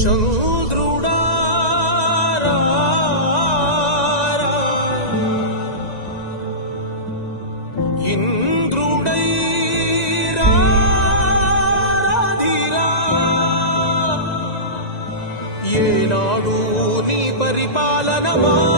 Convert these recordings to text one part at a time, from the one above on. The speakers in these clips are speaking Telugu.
చంద్రుడా ఇంద్రుడై ఏనాడు నీ పరిపాలన మాకు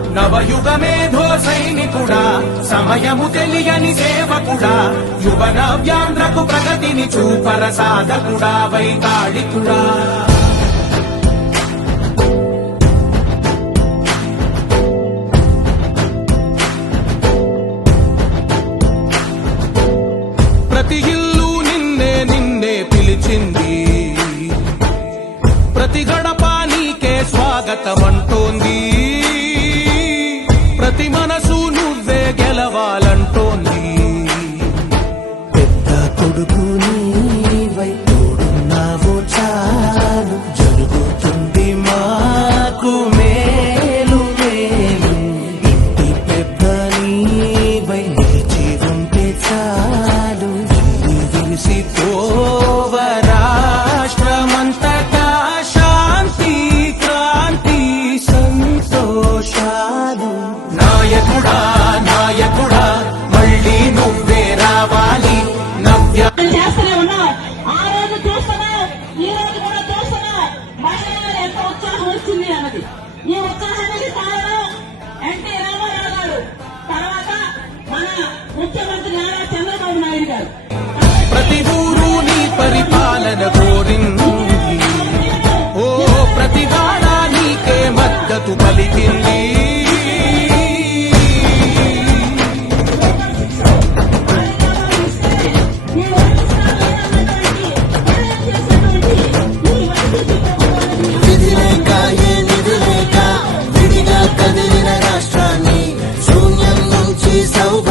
నవయుగ మేధో సైనికుడా సమయము తెలియని సేవకుడా యువ నవ్యాంధ్రకు ప్రగతిని చూపర సాధకుడా వైతాళికుడా. ప్రతి ఇల్లు నిన్నే నిన్నే పిలిచింది ప్రతి గడప నీకే స్వాగతం గెలవాలంటోంది పెద్ద కొడుకు నీవై తోడున్నావు చాలు. జరుగుతుంది మాకు మేలు మేలు. ఇంటి పెద్ద నీవై నిలిచి ఉంటే చాలు. ఇల్లు విరిసి ఓవ పరిపాలన కోరింది ఓ ప్రతి నీకే మద్దతు పలికింది. సౌభ